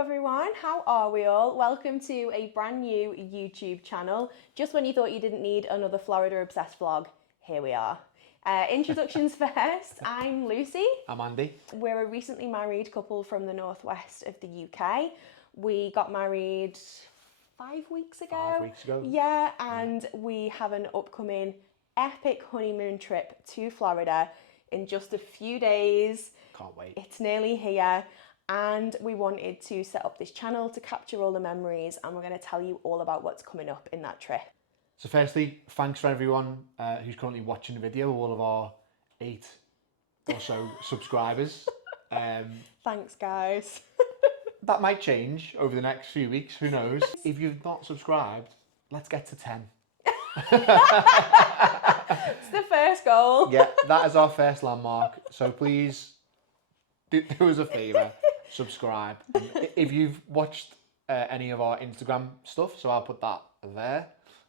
everyone, how are we all? Welcome to a brand new YouTube channel. Just when you thought you didn't need another Florida obsessed vlog, here we are. Introductions first, I'm Lucy. I'm Andy. We're a recently married couple from the northwest of the UK. We got married 5 weeks ago. 5 weeks ago. Yeah, and we have an upcoming epic honeymoon trip to Florida in just a few days. Can't wait. It's nearly here. And we wanted to set up this channel to capture all the memories, and we're going to tell you all about what's coming up in that trip. So firstly, thanks for everyone who's currently watching the video, all of our 8 or so subscribers. Thanks, guys. That might change over the next few weeks, who knows. If you've not subscribed, let's get to 10. It's the first goal. Yeah, that is our first landmark. So please do us a favour, subscribe. If you've watched any of our Instagram stuff, so I'll put that there,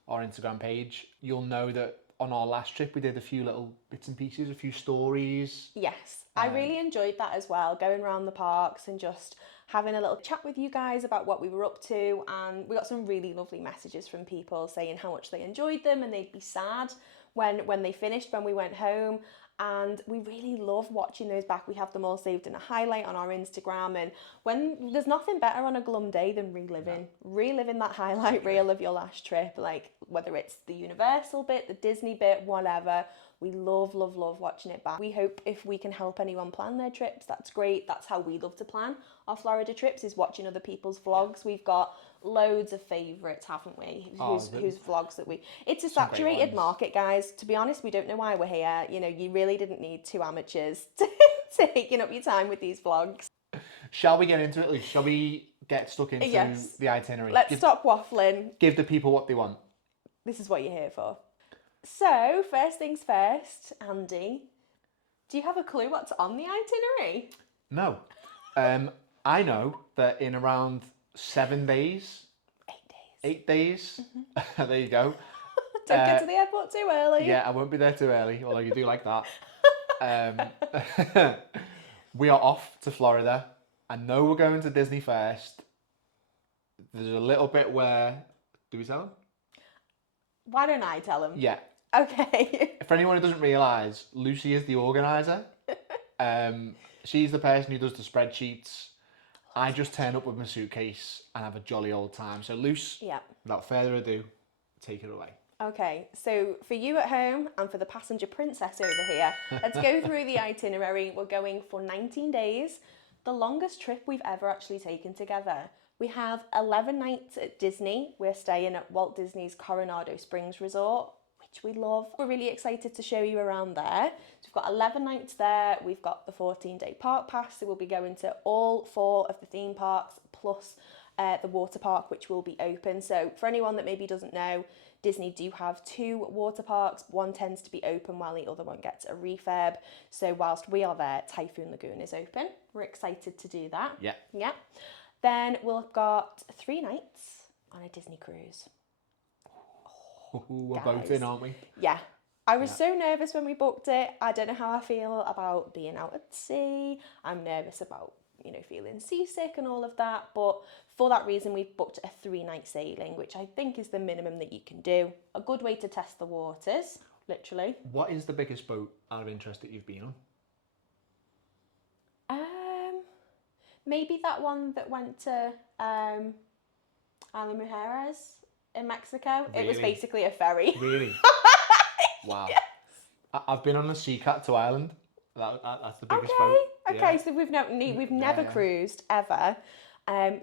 our Instagram page, you'll know that on our last trip we did a few little bits and pieces, a few stories. Yes, I really enjoyed that as well, going around the parks and just having a little chat with you guys about what we were up to, and we got some really lovely messages from people saying how much they enjoyed them and they'd be sad when they finished, when we went home. And we really love watching those back. We have them all saved in a highlight on our Instagram. And when there's nothing better on a glum day than reliving that highlight reel of your last trip, like whether it's the Universal bit, the Disney bit, whatever. We love watching it back. We hope if we can help anyone plan their trips, that's great. That's how we love to plan our Florida trips, is watching other people's vlogs. We've got loads of favourites, haven't we? Whose vlogs that we... It's a saturated market, guys. To be honest, we don't know why we're here. You know, you really didn't need 2 amateurs taking up your time with these vlogs. Shall we get into it, Luke? Shall we get stuck into the itinerary? Let's stop waffling. Give the people what they want. This is what you're here for. So, first things first, Andy, do you have a clue what's on the itinerary? No. I know that in around 7 days... 8 days. Mm-hmm. There you go. Don't get to the airport too early. Yeah, I won't be there too early, although you do like that. We are off to Florida. I know we're going to Disney first. There's a little bit where... Do we tell them? Why don't I tell them? Yeah. Okay. For anyone who doesn't realise, Lucy is the organiser. She's the person who does the spreadsheets. I just turn up with my suitcase and have a jolly old time. So Luce, without further ado, take it away. Okay, so for you at home and for the passenger princess over here, let's go through the itinerary. We're going for 19 days, the longest trip we've ever actually taken together. We have 11 nights at Disney. We're staying at Walt Disney's Coronado Springs Resort, which we love. We're really excited to show you around there. So we've got 11 nights there. We've got the 14-day park pass, so we'll be going to all 4 of the theme parks, plus the water park, which will be open. So for anyone that maybe doesn't know, Disney do have 2 water parks. One tends to be open while the other one gets a refurb. So whilst we are there, Typhoon Lagoon is open. We're excited to do that. Yeah. Yeah. Then we've got 3 nights on a Disney cruise. We're both in, aren't we? Yeah. I was so nervous when we booked it. I don't know how I feel about being out at sea. I'm nervous about, feeling seasick and all of that. But for that reason, we've booked a 3-night sailing, which I think is the minimum that you can do. A good way to test the waters, literally. What is the biggest boat out of interest that you've been on? Maybe that one that went to Isla Mujeres in Mexico. Really? It was basically a ferry. Really? Wow. Yes. I've been on a Sea Cat to Ireland. That's the biggest boat. Okay, so we've never cruised ever.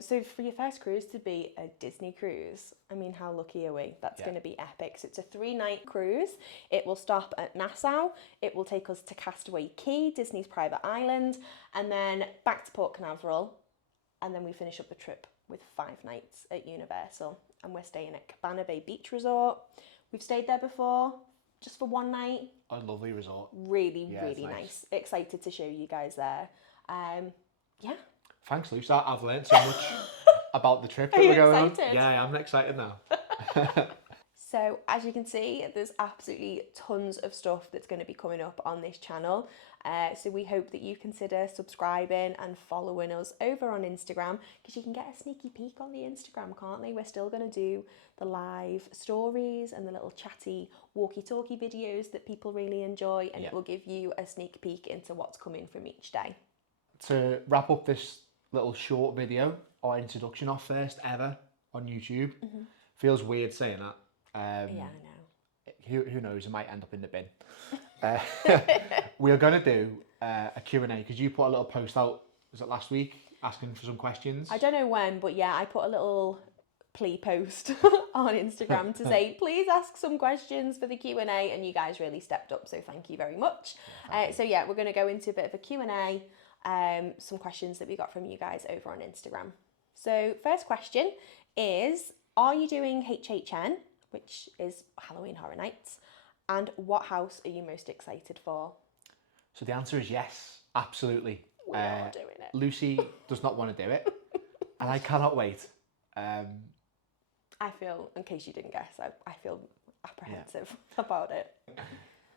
So for your first cruise to be a Disney cruise, I mean, how lucky are we? That's going to be epic. So it's a 3-night cruise. It will stop at Nassau. It will take us to Castaway Cay, Disney's private island, and then back to Port Canaveral. And then we finish up the trip with 5 nights at Universal. And we're staying at Cabana Bay Beach Resort. We've stayed there before, just for 1 night. A lovely resort. Really nice. Excited to show you guys there. Yeah. Thanks, Luce. I've learned so much about the trip that we're going on. Yeah, I'm excited now. So as you can see, there's absolutely tons of stuff that's going to be coming up on this channel. So we hope that you consider subscribing and following us over on Instagram, because you can get a sneaky peek on the Instagram, can't they? We're still going to do the live stories and the little chatty walkie-talkie videos that people really enjoy, and it will give you a sneak peek into what's coming from each day. To wrap up this little short video, our introduction, our first ever on YouTube. Feels weird saying that. Yeah, I know. Who knows, it might end up in the bin. We're going to do a Q&A, because you put a little post out, was it last week, asking for some questions? I don't know when, but yeah, I put a little plea post on Instagram to say, please ask some questions for the Q&A, and you guys really stepped up, so thank you very much. So yeah, we're going to go into a bit of a Q&A, some questions that we got from you guys over on Instagram. So first question is, are you doing HHN, which is Halloween Horror Nights, and what house are you most excited for? So the answer is yes, absolutely. We are doing it. Lucy does not want to do it, and I cannot wait. I feel, in case you didn't guess, I feel apprehensive about it.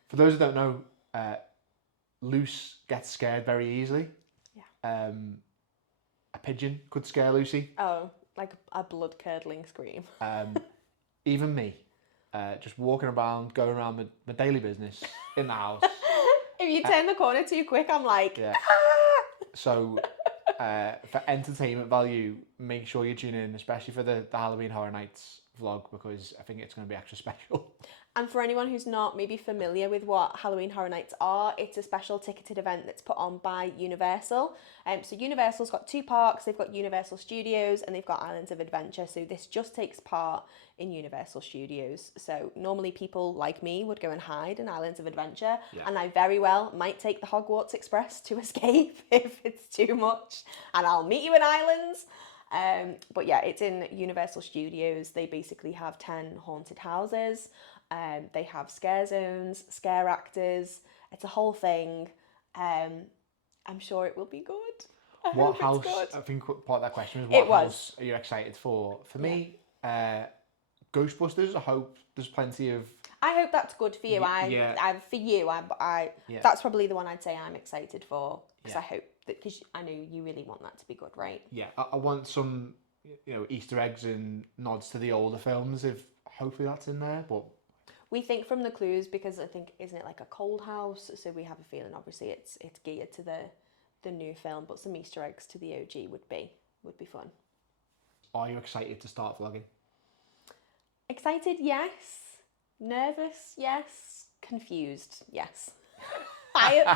For those who don't know, Luce gets scared very easily. Yeah. A pigeon could scare Lucy. Oh, like a blood-curdling scream. Even me, just walking around, going around my daily business in the house. If you turn the corner too quick, I'm like, yeah. So, for entertainment value, make sure you tune in, especially for the Halloween Horror Nights vlog, because I think it's going to be extra special. And for anyone who's not maybe familiar with what Halloween Horror Nights are, it's a special ticketed event that's put on by Universal. So Universal's got two parks. They've got Universal Studios and they've got Islands of Adventure. So this just takes part in Universal Studios. So normally people like me would go and hide in Islands of Adventure. Yeah. And I very well might take the Hogwarts Express to escape if it's too much. And I'll meet you in Islands. But yeah, it's in Universal Studios. They basically have 10 haunted houses. They have scare zones, scare actors. It's a whole thing. I'm sure it will be good. What house? I think part of that question was, what house are you excited for? For me, Ghostbusters. I hope there's plenty of. I hope that's good for you. For you, that's probably the one I'd say I'm excited for, because I hope that, because I know you really want that to be good, right? Yeah, I want some, Easter eggs and nods to the older films. If hopefully that's in there, but. We think from the clues, because I think, isn't it like a cold house? So we have a feeling, obviously, it's geared to the new film, but some Easter eggs to the OG would be fun. Are you excited to start vlogging? Excited, yes. Nervous, yes. Confused, yes. I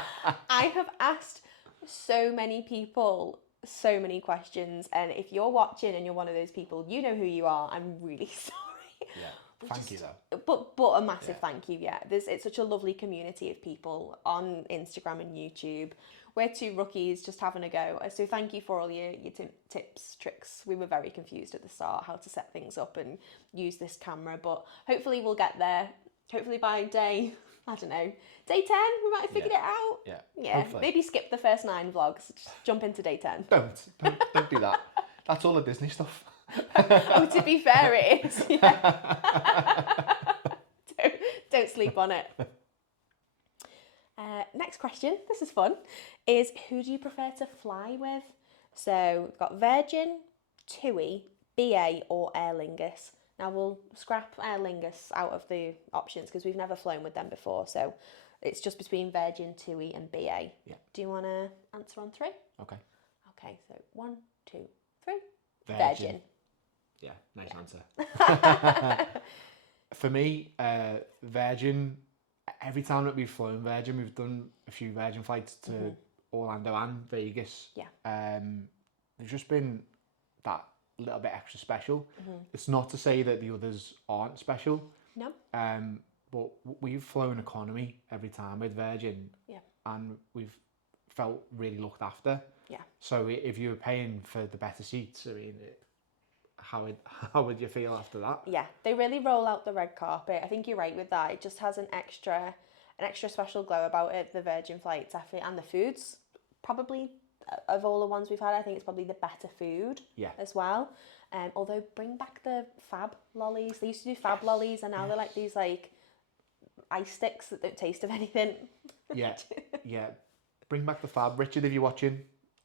have asked so many people so many questions, and if you're watching and you're one of those people, you know who you are. I'm really sorry. Yeah. Thank you though. But a massive thank you, yeah. It's such a lovely community of people on Instagram and YouTube. We're two rookies just having a go. So thank you for all your tips, tricks. We were very confused at the start how to set things up and use this camera, but hopefully we'll get there. Hopefully by day 10, we might have figured it out. Yeah. Hopefully. Maybe skip the first 9 vlogs, just jump into day 10. Don't do that. That's all the Disney stuff. Oh, to be fair, it is. Yeah. don't sleep on it. Next question, this is fun, is who do you prefer to fly with? So we've got Virgin, TUI, BA or Aer Lingus. Now we'll scrap Aer Lingus out of the options because we've never flown with them before. So it's just between Virgin, TUI and BA. Yeah. Do you want to answer on 3? Okay. Okay, so 1, 2, 3. Virgin. Yeah, nice answer. For me, Virgin, every time that we've flown Virgin, we've done a few Virgin flights to Orlando and Vegas. Yeah. There's just been that little bit extra special. It's not to say that the others aren't special. No. But we've flown economy every time with Virgin. Yeah. And we've felt really looked after. Yeah. So if you were paying for the better seats, I mean, how would you feel after that? Yeah, they really roll out the red carpet. I think you're right with that. It just has an extra special glow about it. The Virgin flights, I think, and the foods, probably of all the ones we've had, I think it's probably the better food as well. Although bring back the fab lollies. They used to do fab lollies, and now they're like these like ice sticks that don't taste of anything. Yeah, yeah. Bring back the fab. Richard, if you're watching,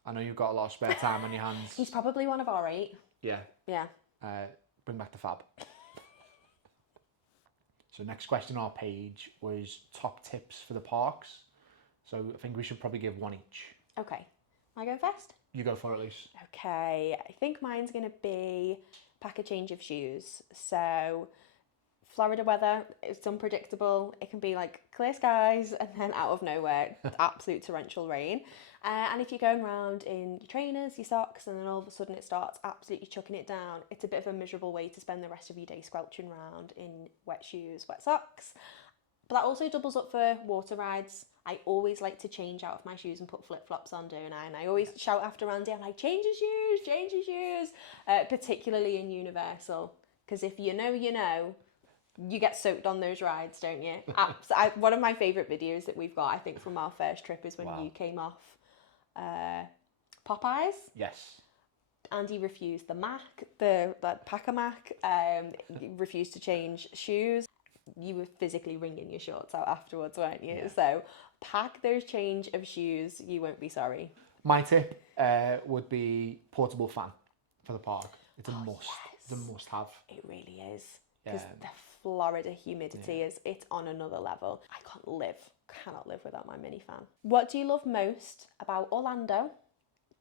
I know you've got a lot of spare time on your hands. He's probably one of our 8. Yeah. Yeah. Bring back the fab. So next question on our page was top tips for the parks. So I think we should probably give one each. Okay. Am I going first? You go for it, Elise. Okay. I think mine's going to be pack a change of shoes. So Florida weather, it's unpredictable. It can be like clear skies and then out of nowhere, absolute torrential rain. And if you're going around in your trainers, your socks, and then all of a sudden it starts absolutely chucking it down, it's a bit of a miserable way to spend the rest of your day squelching around in wet shoes, wet socks. But that also doubles up for water rides. I always like to change out of my shoes and put flip-flops on, don't I? And I always shout after Andy, I'm like, change your shoes, particularly in Universal. Because if you know, you know, you get soaked on those rides, don't you? One of my favourite videos that we've got, I think, from our first trip is when you came off Popeyes. Yes. Andy refused the Packer Mac, refused to change shoes. You were physically wringing your shorts out afterwards, weren't you? Yeah. So pack those change of shoes, you won't be sorry. My tip would be portable fan for the park. It's a must. Yes. It's a must have. It really is. Because the Florida humidity it's on another level. I cannot live without my mini fan. What do you love most about Orlando,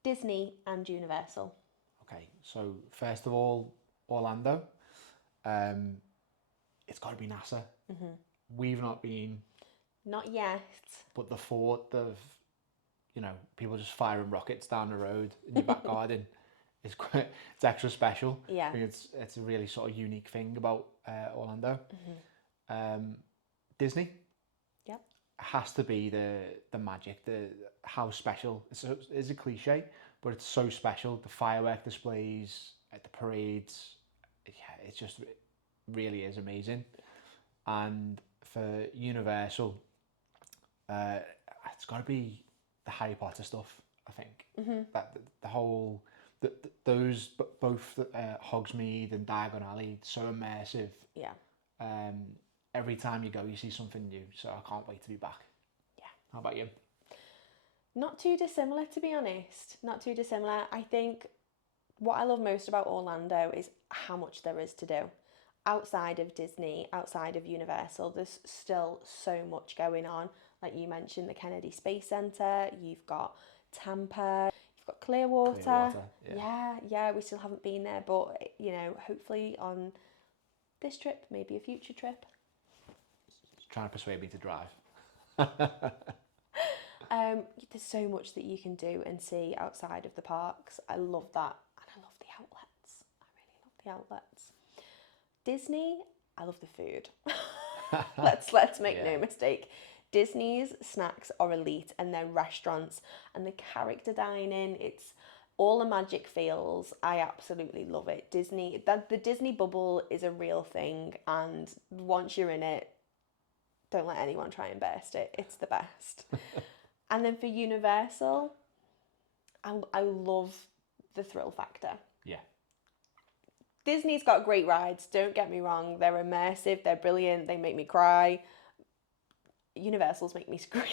Disney and Universal? Okay, so first of all, Orlando. It's got to be NASA. Mm-hmm. We've not been. Not yet. But the thought of, people just firing rockets down the road in your back garden is it's extra special. Yeah. I think it's a really sort of unique thing about Orlando. Mm-hmm. Disney. Yep. Has to be the magic, how special. It's a cliche, but it's so special. The firework displays, the parades, it's just really is amazing. And for Universal, it's got to be the Harry Potter stuff. I think that the whole those both Hogsmeade and Diagon Alley, so immersive. Yeah. Every time you go, you see something new. So I can't wait to be back. Yeah. How about you? Not too dissimilar, to be honest. Not too dissimilar. I think what I love most about Orlando is how much there is to do. Outside of Disney, outside of Universal, there's still so much going on. Like you mentioned, the Kennedy Space Center, you've got Tampa, you've got Clearwater. Yeah, we still haven't been there, but, hopefully on this trip, maybe a future trip. Trying to persuade me to drive. There's so much that you can do and see outside of the parks. I love that. And I love the outlets. I really love the outlets. Disney, I love the food. Let's make no mistake. Disney's snacks are elite, and their restaurants and the character dining, it's all the magic feels. I absolutely love it. The Disney bubble is a real thing, and once you're in it, don't let anyone try and burst it. It's the best. And then for Universal, I love the thrill factor. Yeah. Disney's got great rides, don't get me wrong. They're immersive, they're brilliant, they make me cry. Universals make me scream.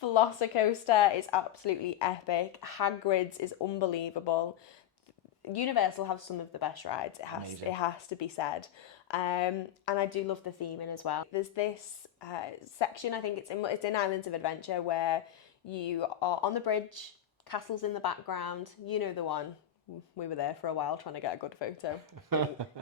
Velocicoaster is absolutely epic. Hagrid's is unbelievable. Universal have some of the best rides. It has to be said. And I do love the theming as well. There's this section, I think it's in Islands of Adventure, where you are on the bridge, castles in the background. You know the one. We were there for a while trying to get a good photo.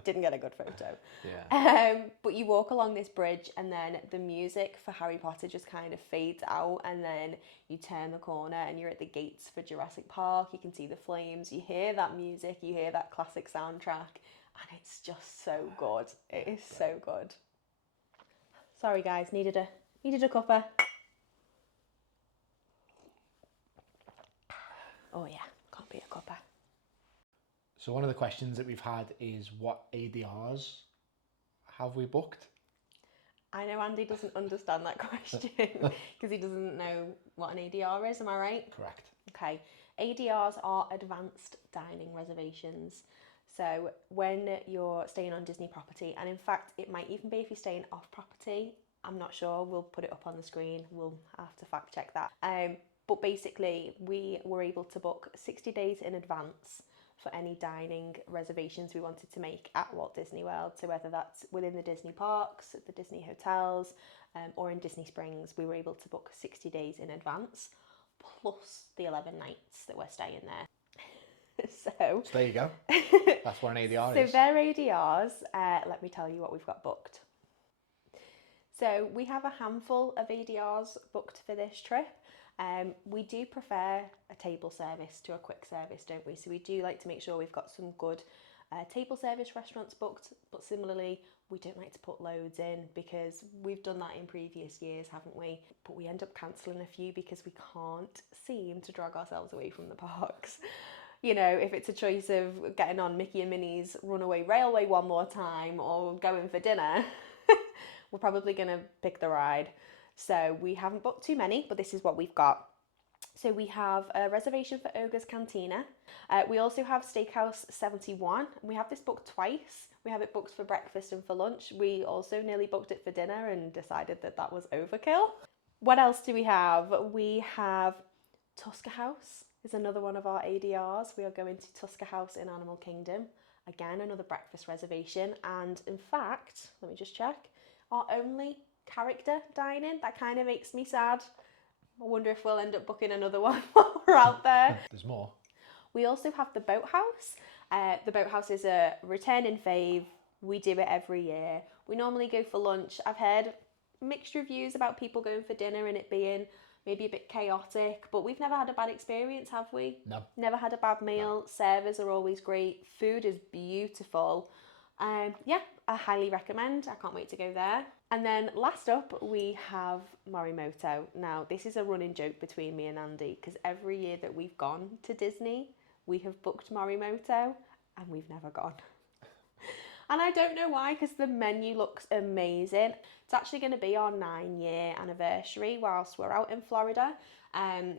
Didn't get a good photo. Yeah. But you walk along this bridge, and then the music for Harry Potter just kind of fades out, and then you turn the corner and you're at the gates for Jurassic Park. You can see the flames, you hear that music, you hear that classic soundtrack, and it's just so good. It is so good. Sorry guys, needed a cuppa. Oh yeah, can't be a cuppa. So one of the questions that we've had is, what ADRs have we booked? I know Andy doesn't understand that question because he doesn't know what an ADR is, am I right? Correct. Okay. ADRs are advanced dining reservations. So when you're staying on Disney property, and in fact, it might even be if you're staying off property, I'm not sure, we'll put it up on the screen, we'll have to fact check that. But basically, we were able to book 60 days in advance for any dining reservations we wanted to make at Walt Disney World. So whether that's within the Disney parks, the Disney hotels, or in Disney Springs, we were able to book 60 days in advance, plus the 11 nights that we're staying there. So there you go. That's what an ADR so is. their ADRs, let me tell you what we've got booked. So we have a handful of ADRs booked for this trip. We do prefer a table service to a quick service, don't we? So we do like to make sure we've got some good table service restaurants booked, but similarly, we don't like to put loads in because we've done that in previous years, haven't we? But we end up cancelling a few because we can't seem to drag ourselves away from the parks. You know, if it's a choice of getting on Mickey and Minnie's Runaway Railway one more time or going for dinner, we're probably going to pick the ride. So we haven't booked too many, but this is what we've got. So we have a reservation for Ogre's Cantina. We also have Steakhouse 71. We have this booked twice. We have it booked for breakfast and for lunch. We also nearly booked it for dinner and decided that that was overkill. What else do we have? We have Tusker House is another one of our ADRs. We are going to Tusker House in Animal Kingdom. Again, another breakfast reservation. And in fact, let me just check, our only character dining. That kind of makes me sad. I wonder if we'll end up booking another one while we're out there. There's more. We also have the Boathouse. The Boathouse is a returning fave. We do it every year. We normally go for lunch. I've heard mixed reviews about people going for dinner and it being maybe a bit chaotic, but we've never had a bad experience, have we? No. Never had a bad meal. No. Servers are always great. Food is beautiful. Yeah, I highly recommend. I can't wait to go there. And then last up, we have Morimoto. Now, this is a running joke between me and Andy because every year that we've gone to Disney, we have booked Morimoto and we've never gone. And I don't know why, because the menu looks amazing. It's actually going to be our 9-year anniversary whilst we're out in Florida.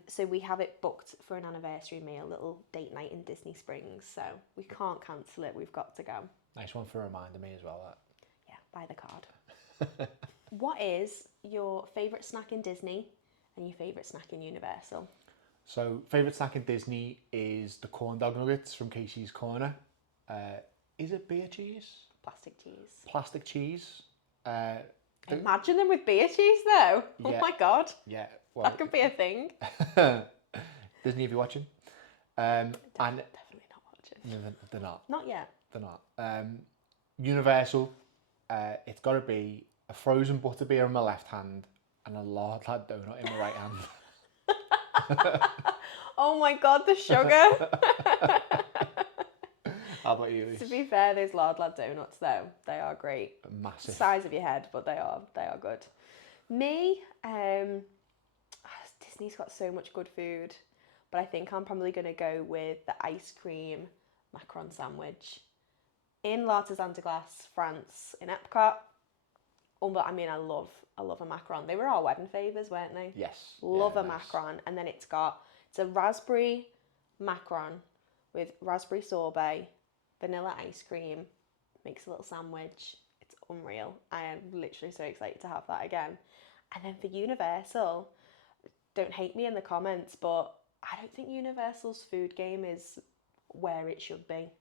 So we have it booked for an anniversary meal, little date night in Disney Springs. So we can't cancel it. We've got to go. Nice one for reminding me as well. That. Yeah, buy the card. What is your favourite snack in Disney and your favourite snack in Universal? So, favourite snack in Disney is the corn dog nuggets from Casey's Corner. Is it beer cheese? Plastic cheese. Plastic cheese. Imagine them with beer cheese though. Yeah, oh my God. Yeah. Well, that could be a thing. Disney, if you're watching. Definitely not watching. No, they're not. Not yet. They're not. Universal, it's got to be a frozen butterbeer in my left hand and a lard lad donut in my right hand. Oh my God, the sugar. How about you? To be fair, those lard lad donuts though, they are great. Massive. Size of your head, but they are good. Me, Disney's got so much good food, but I think I'm probably going to go with the ice cream macaron sandwich in L'Artisan de Glace, France, in Epcot. Oh, but I mean, I love a macaron. They were our wedding favours, weren't they? Yes. Love a macaron. And then it's a raspberry macaron with raspberry sorbet, vanilla ice cream, makes a little sandwich. It's unreal. I am literally so excited to have that again. And then for Universal, don't hate me in the comments, but I don't think Universal's food game is where it should be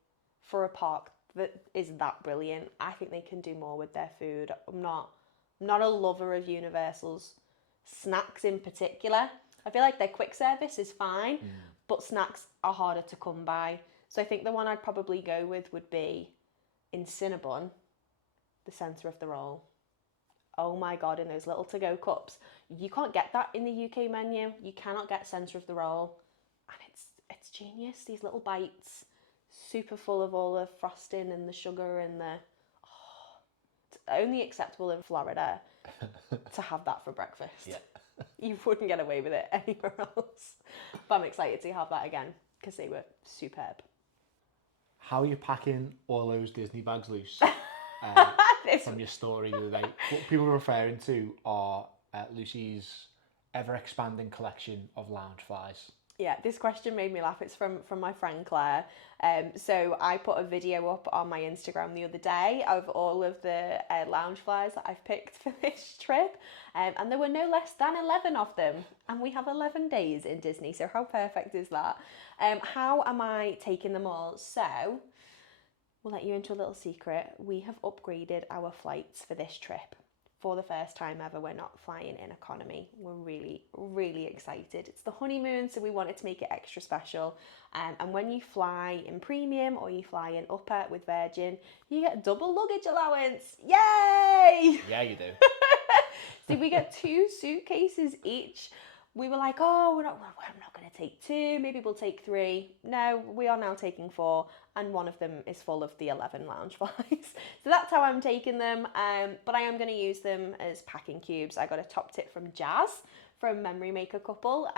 for a park that is that brilliant. I think they can do more with their food. I'm not a lover of Universal's snacks in particular. I feel like their quick service is fine, but snacks are harder to come by. So I think the one I'd probably go with would be in Cinnabon, the centre of the roll. Oh my God, in those little to-go cups. You can't get that in the UK menu. You cannot get centre of the roll. And it's genius, these little bites. Super full of all the frosting and the sugar and it's only acceptable in Florida to have that for breakfast. Yeah. You wouldn't get away with it anywhere else. But I'm excited to have that again because they were superb. How are you packing all those Disney bags loose from your story the other day? What people are referring to are Lucy's ever-expanding collection of lounge flies. Yeah, this question made me laugh. It's from my friend Claire. So I put a video up on my Instagram the other day of all of the lounge flyers that I've picked for this trip, and there were no less than 11 of them. And we have 11 days in Disney, so how perfect is that? How am I taking them all? So we'll let you into a little secret. We have upgraded our flights for this trip. For the first time ever, we're not flying in economy. We're really, really excited. It's the honeymoon, so we wanted to make it extra special. And when you fly in premium or you fly in upper with Virgin, you get double luggage allowance. Yay! Yeah, you do. So we get 2 suitcases each. We were like, oh, we're not going to take 2. Maybe we'll take 3. No, we are now taking 4, and one of them is full of the 11 lounge flies. So that's how I'm taking them. But I am going to use them as packing cubes. I got a top tip from Jazz from Memory Maker Couple.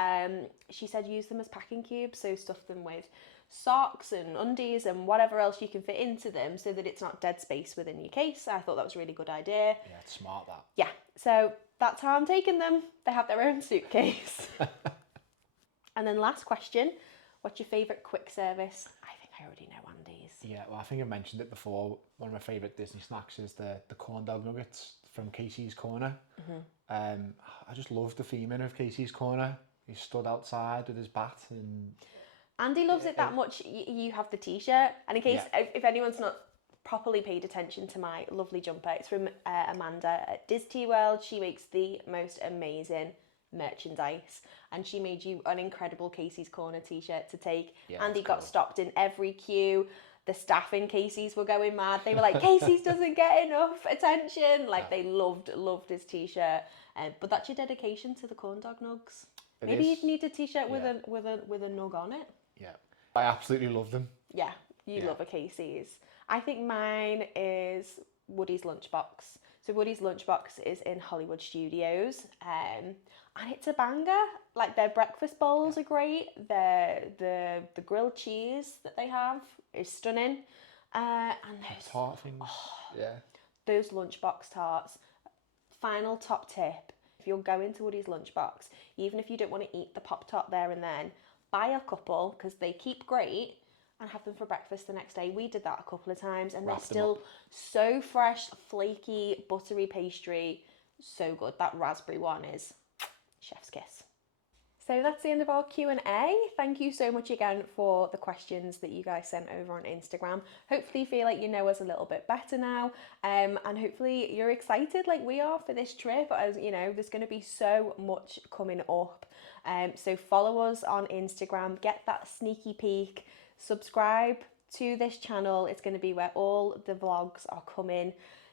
She said use them as packing cubes, so stuff them with socks and undies and whatever else you can fit into them so that it's not dead space within your case. I thought that was a really good idea. Yeah, it's smart, that. Yeah, so that's how I'm taking them. They have their own suitcase. And then last question, what's your favourite quick service? I think I already know Andy's. Yeah, well, I think I mentioned it before. One of my favourite Disney snacks is the corn dog nuggets from Casey's Corner. I just love the theming of Casey's Corner. He stood outside with his bat and... Andy loves it that much. You have the t-shirt. And in case, if anyone's not properly paid attention to my lovely jumper, it's from Amanda at Disney World. She makes the most amazing merchandise, and she made you an incredible Casey's Corner t-shirt to take. Yeah, Andy that's got cool. stopped in every queue. The staff in Casey's were going mad. They were like, Casey's doesn't get enough attention. Like, they loved his t-shirt. But that's your dedication to the corn dog nugs. Maybe you'd need a t-shirt with a nug on it. Yeah, I absolutely love them. Yeah, you love a Casey's. I think mine is Woody's Lunchbox. So Woody's Lunchbox is in Hollywood Studios, and it's a banger. Like, their breakfast bowls are great. The grilled cheese that they have is stunning. And those Tart things. Yeah. those lunchbox tarts. Final top tip: if you're going to Woody's Lunchbox, even if you don't want to eat the Pop Tart there and then, buy a couple because they keep great and have them for breakfast the next day. We did that a couple of times, and they're still so fresh, flaky, buttery pastry. So good. That raspberry one is chef's kiss. So that's the end of our Q&A. Thank you so much again for the questions that you guys sent over on Instagram. Hopefully you feel like you know us a little bit better now, and hopefully you're excited like we are for this trip. As you know, there's going to be so much coming up. So follow us on Instagram, get that sneaky peek, subscribe to this channel. It's going to be where all the vlogs are coming.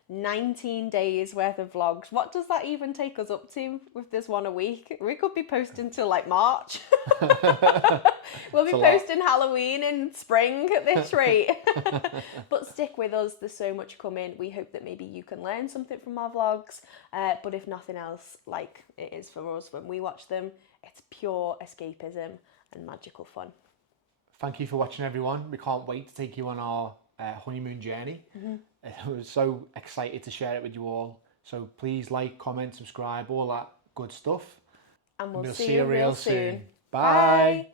19 days worth of vlogs. What does that even take us up to with this one a week? We could be posting till like March. We'll be posting Halloween in spring at this rate. But stick with us, there's so much coming. We hope that maybe you can learn something from our vlogs, but if nothing else, like it is for us when we watch them, it's pure escapism and magical fun. Thank you for watching, everyone. We can't wait to take you on our honeymoon journey. I was so excited to share it with you all. So please like, comment, subscribe, all that good stuff. And we'll see you real soon. Bye.